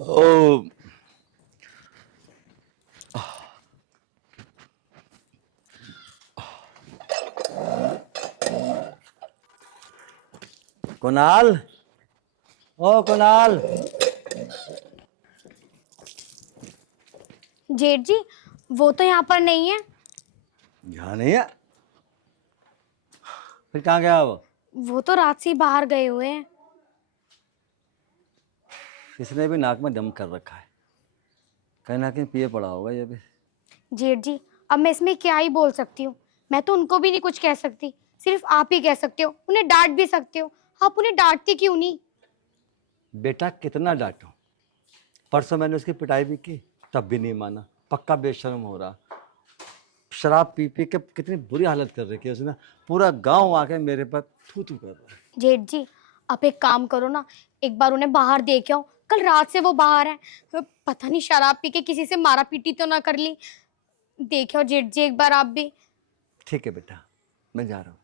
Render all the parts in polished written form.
ओ कुणाल, ओ कुणाल। जेठ जी, वो तो यहाँ पर नहीं है। यहाँ नहीं है? फिर कहाँ गया वो? वो तो रात से ही बाहर गए हुए हैं। इसने भी नाक में दम कर रखा है, कहीं ना कहीं पिए पड़ा होगा ये भी। जेठ जी, अब मैं इसमें क्या ही बोल सकती हूँ। मैं तो उनको भी नहीं कुछ कह सकती, सिर्फ आप ही कह सकते हो। उन्हें डांट भी सकते हो। आप उन्हें डांटती क्यों नहीं? बेटा कितना डांटूं, परसों मैंने उसकी पिटाई भी की, तब भी नहीं माना। पक्का बेशर्म हो रहा। शराब पी पी के कितनी बुरी हालत कर रखी है उसने। पूरा गांव आके मेरे पर थू थू कर रहा है। जेठ जी, आप एक काम करो ना, एक बार उन्हें बाहर देख आओ। कल रात से वो बाहर है। पता नहीं शराब पी के किसी से मारा पीटी तो ना कर ली। देख आओ जेठ जी, एक बार आप भी। ठीक है बेटा, मैं जा रहा हूँ।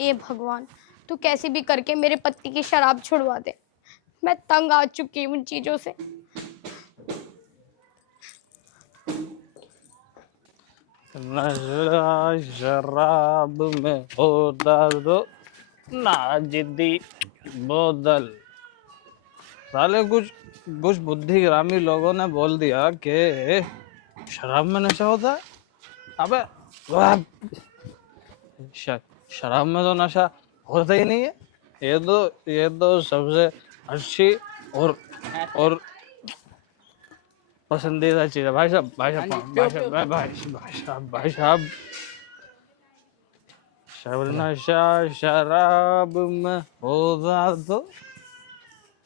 ए भगवान, तू कैसे भी करके मेरे पति की शराब छुड़वा दे। मैं तंग आ चुकी हूँ उन चीजों से। नशा शराब में होता तो ना जिद्दी बोतल। साले कुछ कुछ बुद्धिग्रामी लोगों ने बोल दिया कि शराब में नशा होता है। अबे वाह, श- शराब में तो नशा होता ही नहीं है। ये तो सबसे अच्छी और पसंदीदा चीज है। भाई साहब, भाई साहब, भाई साहब, भाई साहब, नशा शराब में होता तो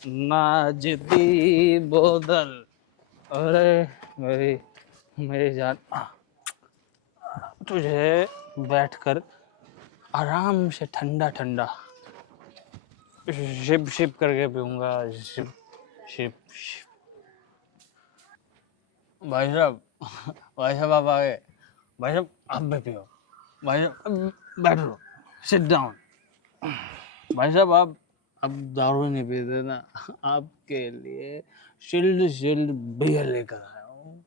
ना जिद्दी बोतल। अरे मेरी मेरी जान, तुझे बैठकर आराम से ठंडा ठंडा शिप शिप करके पीऊंगा। Ship ship ship. भाई साहब, भाई साहब आप आ गए। भाई साहब आप भी पियो। भाई साहब बैठो, सिट डाउन। भाई साहब आप अब दारू नहीं पीते ना, आपके लिए चिल्ड चिल्ड बियर लेकर आया हूँ।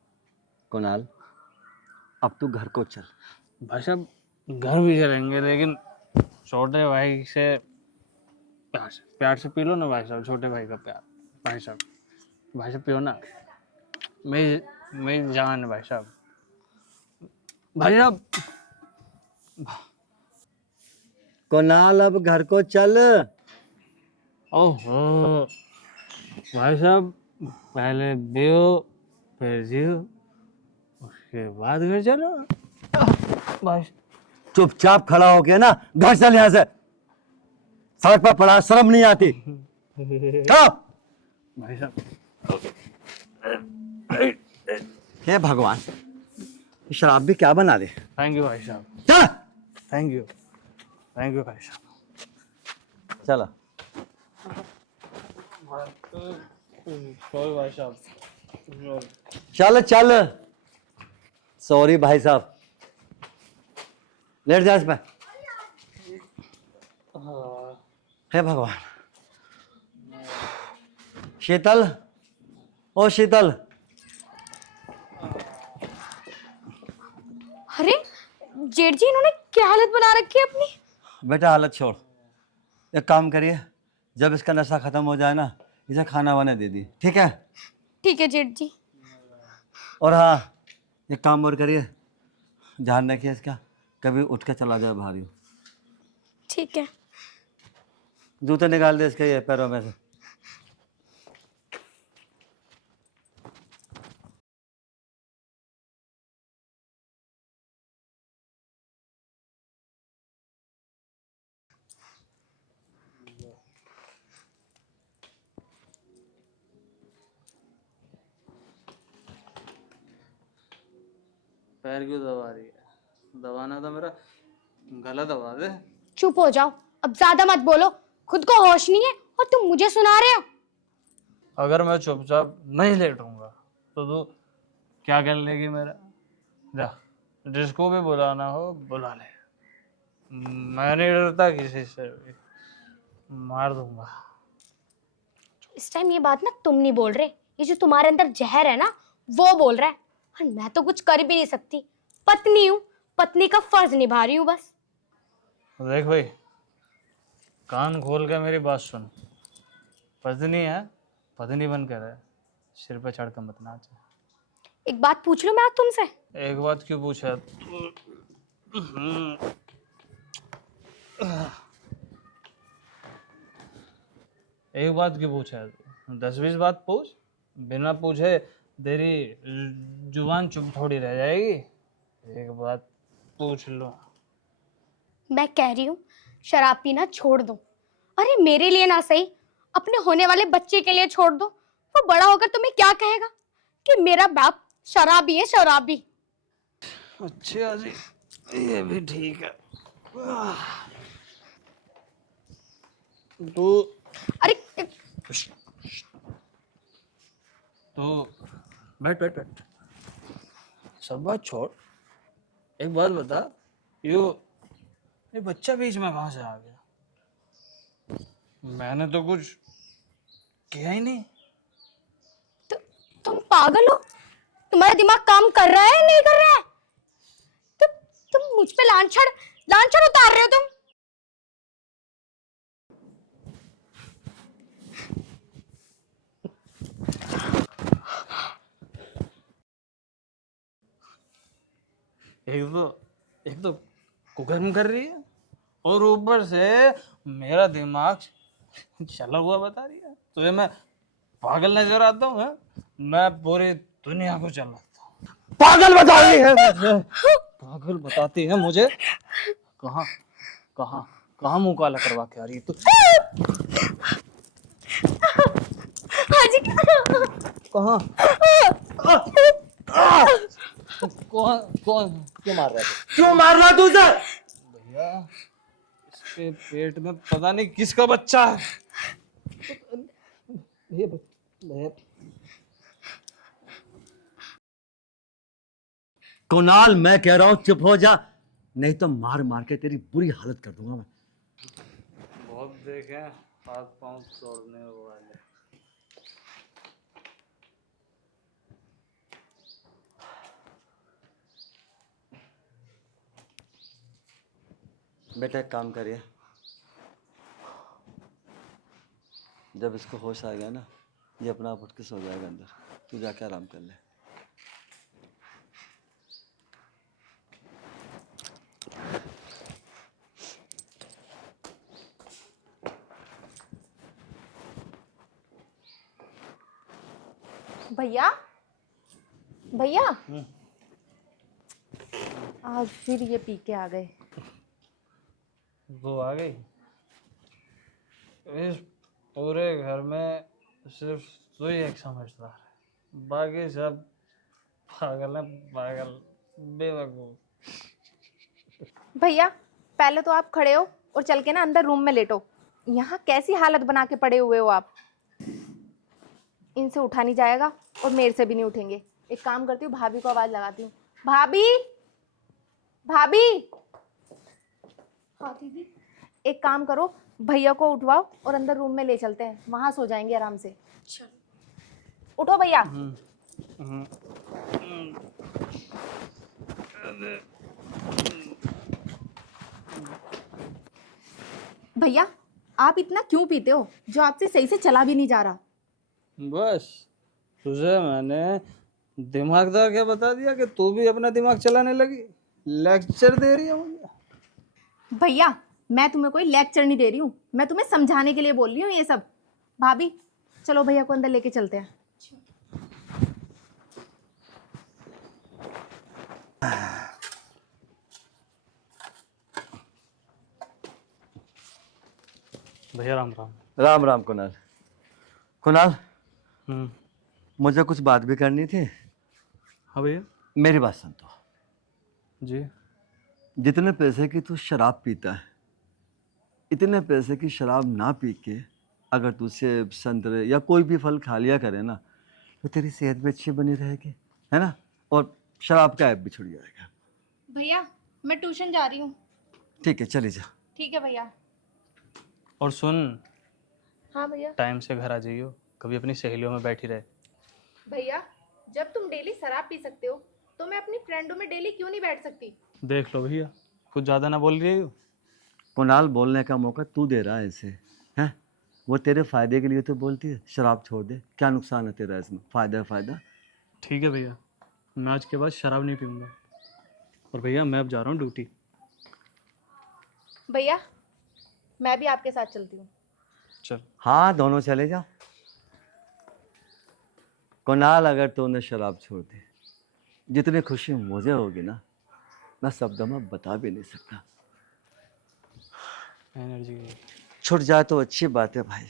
कुणाल, अब तू घर को चल। भाई साहब घर भी चलेंगे, लेकिन छोटे भाई से प्यार से पी लो ना भाई साहब। छोटे भाई का प्यार। भाई साहब, भाई साहब पियो ना। मेरी जान है भाई साहब। भाई साहब, कुणाल अब घर को चल। ओहो भाई साहब, पहले पियो फिर जियो, उसके बाद घर चलो। भाई चुपचाप खड़ा होके ना घर चल यहाँ से। सड़क पर पड़ा, शर्म नहीं आती? चल। भाई साहब, हे भगवान, ये शराब भी क्या बना दे। थैंक यू भाई साहब, चल। थैंक यू भाई साहब। चलो। सॉरी भाई साहब। चल चल। सॉरी भाई साहब। लेट जा इसमें। हे भगवान। शीतल, ओ शीतल। अरे जेठ जी, इन्होंने क्या हालत बना रखी है अपनी। बेटा हालत छोड़, एक काम करिए, जब इसका नशा खत्म हो जाए ना, इसे खाना वाना दे दी, ठीक है? ठीक है जेठ जी। और हाँ, एक काम और करिए, ध्यान रखिए इसका, कभी उठ के चला जाए बाहर यूं। ठीक है। जूते निकाल दे इसके ये पैरों में से। पैर क्यों दबा रही है? दबाना था मेरा गला दबा दे। चुप हो जाओ, अब ज्यादा मत बोलो। खुद को होश नहीं है और तुम मुझे सुना रहे हो। अगर मैं चुपचाप नहीं लेटूंगा तो तू क्या कर लेगी मेरा? जा, जिसको भी बुलाना हो बुला ले। मैं नहीं डरता किसी से भी, मार दूंगा। इस टाइम ये बात ना तुम नहीं बोल रहे, ये जो तुम्हारे अंदर जहर है ना वो बोल रहा है। और मैं तो कुछ कर भी नहीं सकती, पत्नी हूँ, पत्नी का फर्ज निभा रही हूँ बस। देख भाई, कान खोल के मेरी बात सुन। पत्नी है, पत्नी बन कर है, सिर पे चढ़ कर मत नाच। एक बात पूछ लूं मैं आज तुमसे? एक बात क्यों पूछा? एक बात क्यों पूछा है? 10-20 बात पूछ। बिना पूछे तेरी जुबान चुप थोड़ी रह जाएगी। एक बात पूछ लो। मैं कह रही हूँ शराब पीना छोड़ दो। अरे मेरे लिए ना सही, अपने होने वाले बच्चे के लिए छोड़ दो। वो बड़ा होकर तुम्हें क्या कहेगा कि मेरा बाप शराबी है, शराबी। अच्छा जी, ये भी ठीक है। तो अरे बैठ बैठ बैठ, सब बात छोड़। एक बात बता, ये बच्चा बीच में कहाँ से आ गया? मैंने तो कुछ किया ही नहीं। तुम पागल हो? तुम्हारा दिमाग काम कर रहा है नहीं कर रहा है? तुम मुझ पे लांछड़ उतार रहे हो तुम। एक तो कुकर्म कर रही है, और ऊपर से मेरा दिमाग चला हुआ बता रही है। तुझे मैं पागल नजर आता हूँ? मैं पूरी दुनिया को चलाता हूँ। पागल बता रही है मुझे। पागल बताती है मुझे? कहाँ कहाँ कहाँ मुंह काला करवा के आ रही है तू? हाजी कहाँ? कौन कौन क्यों मार रहा है? क्यों मार रहा तू उसे? भैया, इसके पेट में पता नहीं किसका बच्चा है। ये कुणाल, मैं कह रहा हूँ चुप हो जा, नहीं तो मार मार के तेरी बुरी हालत कर दूंगा मैं। बहुत देखे हाथ पांव तोड़ने वाले। बेटा एक काम करिए, जब इसको होश आ गया ना, ये अपना आप उठ के सो जाएगा अंदर। तू जाके आराम कर ले। भैया, भैया आज फिर ये पी के आ गए। वो आ गई? इस पूरे घर में सिर्फ तू ही एक समझदार है, बाकी सब पागल है, पागल बेवकूफ। भैया पहले तो आप खड़े हो और चल के ना अंदर रूम में लेटो। यहाँ कैसी हालत बना के पड़े हुए हो आप। इनसे उठा नहीं जाएगा और मेरे से भी नहीं उठेंगे। एक काम करती हूँ, भाभी को आवाज लगाती हूँ। भाभी, भाभी। हाँ दीदी। एक काम करो, भैया को उठवाओ और अंदर रूम में ले चलते हैं, वहां सो जाएंगे आराम से। चलो। उठो भैया। भैया आप इतना क्यों पीते हो जो आपसे सही से चला भी नहीं जा रहा? बस तुझे मैंने दिमागदार क्या बता दिया कि तू भी अपना दिमाग चलाने लगी? लेक्चर दे रही है मुझे? भैया मैं तुम्हें कोई लेक्चर नहीं दे रही हूँ, मैं तुम्हें समझाने के लिए बोल रही हूँ ये सब। भाभी चलो भैया को अंदर लेके चलते हैं। भैया राम राम। राम राम कुणाल। कुणाल, हम्म। मुझे कुछ बात भी करनी थी। हाँ भैया। मेरी बात सुन तो। जी। जितने पैसे की तू शराब पीता है, इतने पैसे की शराब ना पी के अगर तू सेब, संतरे या कोई भी फल खा लिया करे ना, तो तेरी सेहत भी अच्छी बनी रहेगी, है ना? और शराब का ऐप भी छुड़ जाएगा। भैया मैं ट्यूशन जा रही हूँ। ठीक है, चली जा। ठीक है भैया। और सुन, हाँ भैया। टाइम से घर आ जाइयो, कभी अपनी सहेलियों में बैठी रहे। भैया जब तुम डेली शराब पी सकते हो तो मैं अपनी फ्रेंडों में डेली क्यों नहीं बैठ सकती? देख लो भैया, कुछ ज़्यादा ना बोल रही हो। कुणाल, बोलने का मौका तू दे रहा है इसे, हैं? वो तेरे फायदे के लिए तो बोलती है शराब छोड़ दे, क्या नुकसान है तेरा इसमें? फायदा है फायदा। ठीक है भैया, मैं आज के बाद शराब नहीं पीऊँगा। और भैया मैं अब जा रहा हूँ ड्यूटी। भैया मैं भी आपके साथ चलती हूँ। चल। हाँ, दोनों चले जाओ। कुणाल, अगर तूने शराब छोड़ दी, जितनी खुशी मुझे होगी ना, मैं शब्दों में बता भी नहीं सकता। एनर्जी। छूट जाए तो अच्छी बात है भाई।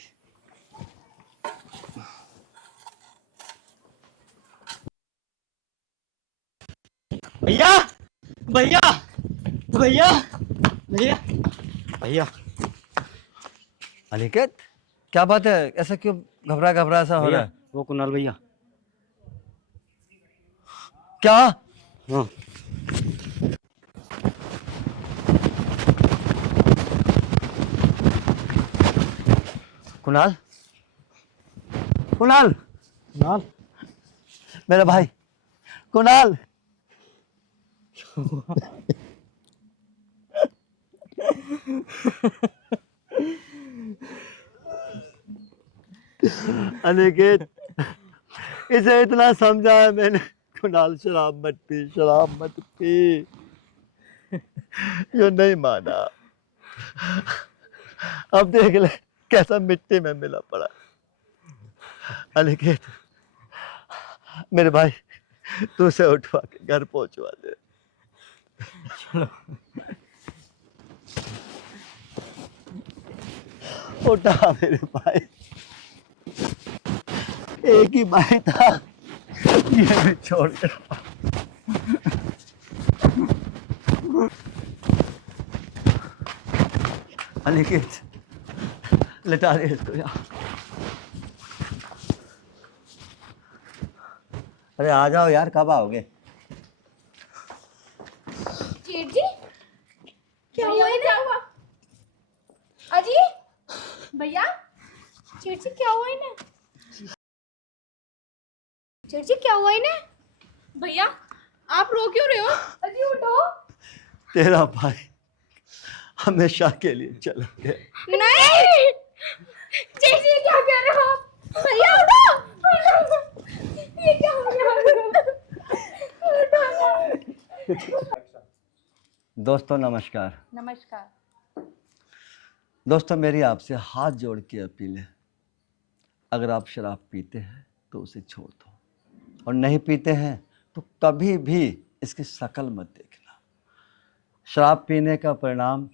भैया भैया भैया भैया भैया। अनिकेत, क्या बात है? ऐसा क्यों घबरा घबरा सा हो रहा है? वो कुणाल भैया। क्या? हाँ। कुणाल, कुणाल, कुणाल। मेरा भाई कुणाल। अनिकेत, इसे इतना समझाया मैंने, कुणाल शराब मत पी, शराब मत पी, जो नहीं माना। अब देख ले कैसा मिट्टी में मिला पड़ा। अनिकेत, मेरे भाई, तू उसे उठवा के घर पहुंचवा दे। उठा मेरे भाई, एक ही भाई था, ये भी छोड़ कर। अनिकेत, लेटा दे इसको यहाँ। अरे आ जाओ यार, कब आओगे? जेठ जी क्या हुआ इन्हें? अजी भैया जेठ जी क्या हुआ इन्हें? जेठ जी क्या हुआ इन्हें? भैया आप रो क्यों रहे हो? अजी उठो। तेरा भाई हमेशा के लिए चला गया। नहीं जेठ जी क्या कह रहे हो आप? भैया उठो। ये क्या हो गया? दोस्तों नमस्कार। नमस्कार। दोस्तों, मेरी आपसे हाथ जोड़ के अपील है, अगर आप शराब पीते हैं तो उसे छोड़ दो, और नहीं पीते हैं तो कभी भी इसकी शक्ल मत देखना। शराब पीने का परिणाम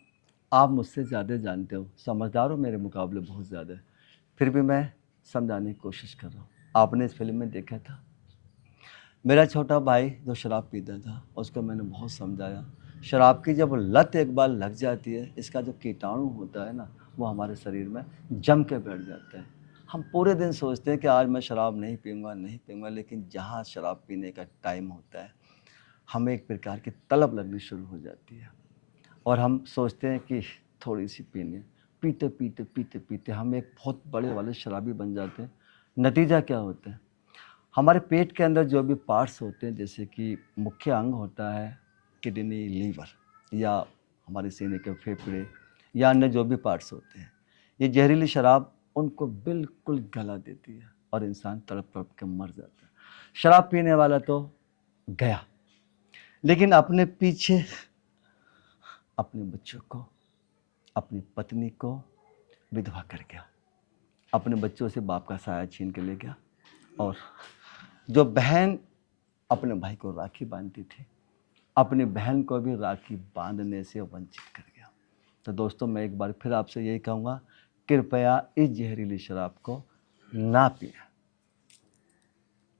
आप मुझसे ज़्यादा जानते हो, समझदार हो मेरे मुकाबले बहुत ज़्यादा, फिर भी मैं समझाने की कोशिश कर रहा हूँ। आपने इस फिल्म में देखा था, मेरा छोटा भाई जो शराब पीता था, उसको मैंने बहुत समझाया। शराब की जब लत एक बार लग जाती है, इसका जो कीटाणु होता है ना, वो हमारे शरीर में जम के बैठ जाता है। हम पूरे दिन सोचते हैं कि आज मैं शराब नहीं पीऊँगा, नहीं पीऊँगा, लेकिन जहाँ शराब पीने का टाइम होता है, हमें एक प्रकार की तलब लगनी शुरू हो जाती है, और हम सोचते हैं कि थोड़ी सी पीनी है। पीते पीते पीते पीते हम एक बहुत बड़े वाले शराबी बन जाते हैं। नतीजा क्या होता है? हमारे पेट के अंदर जो भी पार्ट्स होते हैं, जैसे कि मुख्य अंग होता है किडनी, लीवर, या हमारे सीने के फेफड़े, या अन्य जो भी पार्ट्स होते हैं, ये जहरीली शराब उनको बिल्कुल गला देती है और इंसान तड़प तड़प के मर जाता है। शराब पीने वाला तो गया, लेकिन अपने पीछे अपने बच्चों को, अपनी पत्नी को विधवा कर गया, अपने बच्चों से बाप का साया छीन के ले गया, और जो बहन अपने भाई को राखी बांधती थी, अपनी बहन को भी राखी बांधने से वंचित कर गया। तो दोस्तों, मैं एक बार फिर आपसे यही कहूँगा, कृपया इस जहरीली शराब को ना पिएं।